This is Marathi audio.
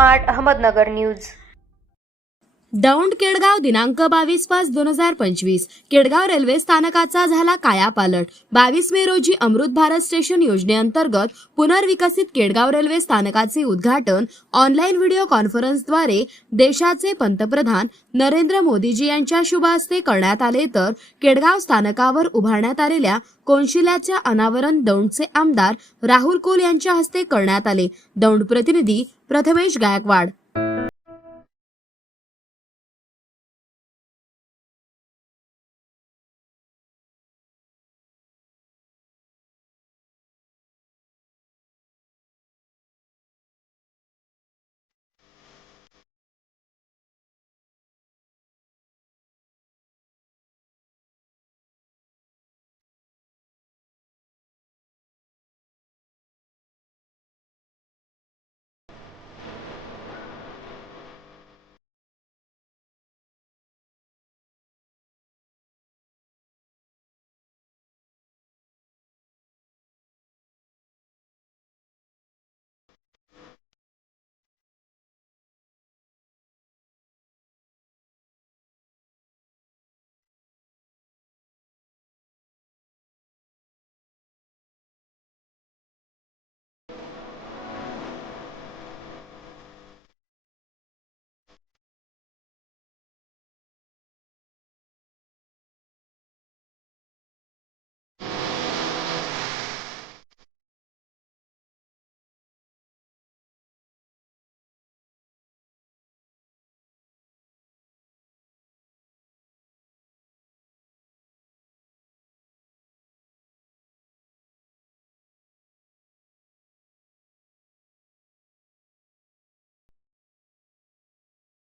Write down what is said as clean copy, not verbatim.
Smart Ahmednagar news. दौंड केडगाव दिनांक 22/5/2025 केडगाव रेल्वे स्थानकाचा झाला कायापालट। 22 मे रोजी अमृत भारत स्टेशन योजनेअंतर्गत पुनर्विकसित केडगाव रेल्वे स्थानकाचे उद्घाटन ऑनलाईन व्हिडिओ कॉन्फरन्सद्वारे देशाचे पंतप्रधान नरेंद्र मोदीजी यांच्या शुभ हस्ते करण्यात आले, तर केडगाव स्थानकावर उभारण्यात आलेल्या कोनशिल्याचे अनावरण दौंडचे आमदार राहुल कोल यांच्या हस्ते करण्यात आले। दौंड प्रतिनिधी प्रथमेश गायकवाड।